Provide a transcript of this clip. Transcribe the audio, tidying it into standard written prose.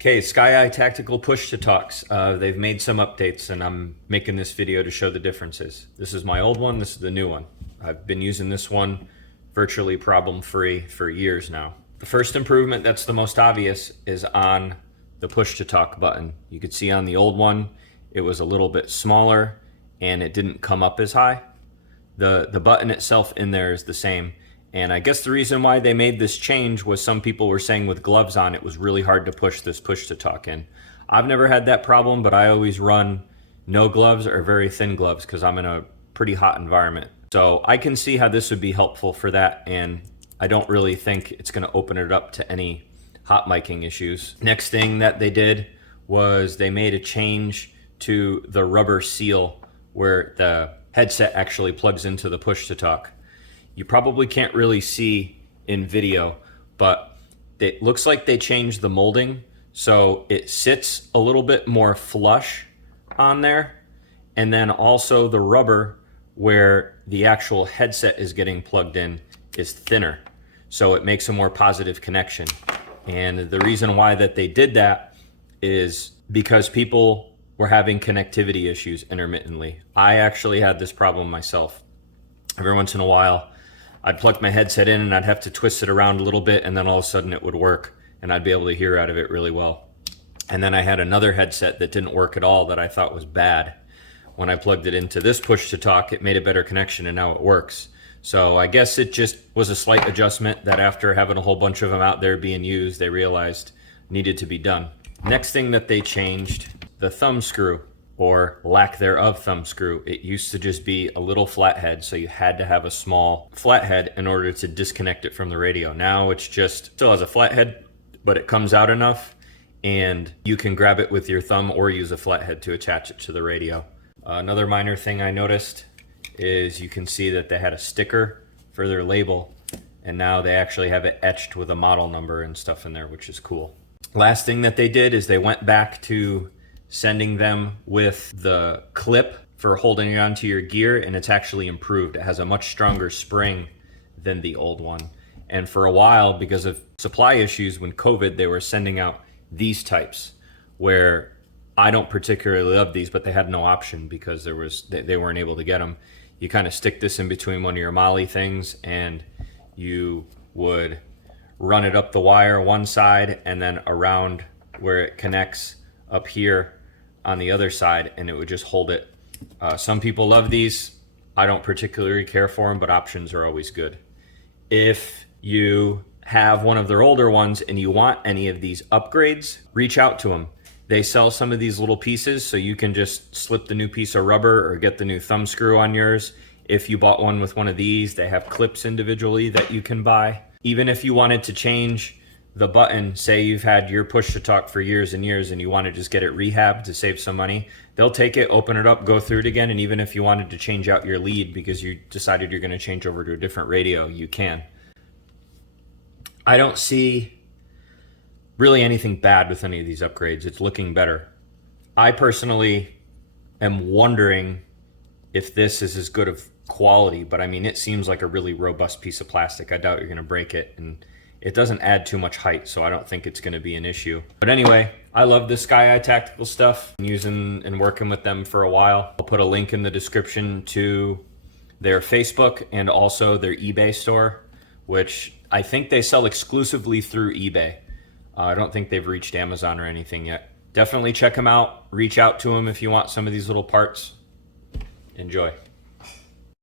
Okay, SkyEye Tactical push-to-talks. They've made some updates and I'm making this video to show the differences. This is my old one, this is the new one. I've been using this one virtually problem-free for years now. The first improvement that's the most obvious is on the push-to-talk button. You could see on the old one, it was a little bit smaller and it didn't come up as high. The button itself in there is the same. And I guess the reason why they made this change was some people were saying with gloves on, it was really hard to push this push-to-talk in. I've never had that problem, but I always run no gloves or very thin gloves because I'm in a pretty hot environment. So I can see how this would be helpful for that, and I don't really think it's going to open it up to any hot miking issues. Next thing that they did was they made a change to the rubber seal where the headset actually plugs into the push-to-talk. You probably can't really see in video, but it looks like they changed the molding so it sits a little bit more flush on there, and then also the rubber where the actual headset is getting plugged in is thinner, so it makes a more positive connection. And the reason why that they did that is because people were having connectivity issues intermittently. I actually had this problem myself. Every once in a while I'd plug my headset in and I'd have to twist it around a little bit, and then all of a sudden it would work and I'd be able to hear out of it really well. And then I had another headset that didn't work at all that I thought was bad. When I plugged it into this push-to-talk, it made a better connection and now it works. So I guess it just was a slight adjustment that after having a whole bunch of them out there being used, they realized needed to be done. Next thing that they changed, the thumb screw, or lack thereof thumb screw. It used to just be a little flathead, so you had to have a small flathead in order to disconnect it from the radio. Now it's just, still has a flathead, but it comes out enough and you can grab it with your thumb or use a flathead to attach it to the radio. Another minor thing I noticed is you can see that they had a sticker for their label, and now they actually have it etched with a model number and stuff in there, which is cool. Last thing that they did is they went back to sending them with the clip for holding it onto your gear, and it's actually improved. It has a much stronger spring than the old one. And for a while, because of supply issues when COVID, they were sending out these types where I don't particularly love these, but they had no option because they weren't able to get them. You kind of stick this in between one of your Molly things and you would run it up the wire one side and then around where it connects up here on the other side, and it would just hold it. Some people love these. I don't particularly care for them, but options are always good. If you have one of their older ones and you want any of these upgrades, reach out to them. They sell some of these little pieces, so you can just slip the new piece of rubber or get the new thumb screw on yours. If you bought one with one of these, they have clips individually that you can buy. Even if you wanted to change the button, say you've had your push-to-talk for years and years and you want to just get it rehabbed to save some money, they'll take it, open it up, go through it again, and even if you wanted to change out your lead because you decided you're going to change over to a different radio, you can. I don't see really anything bad with any of these upgrades. It's looking better. I personally am wondering if this is as good of quality, but I mean, it seems like a really robust piece of plastic. I doubt you're going to break it, and it doesn't add too much height, so I don't think it's going to be an issue. But anyway, I love the SkyEye Tactical stuff. I'm using and working with them for a while. I'll put a link in the description to their Facebook and also their eBay store, which I think they sell exclusively through eBay. I don't think they've reached Amazon or anything yet. Definitely check them out. Reach out to them if you want some of these little parts. Enjoy.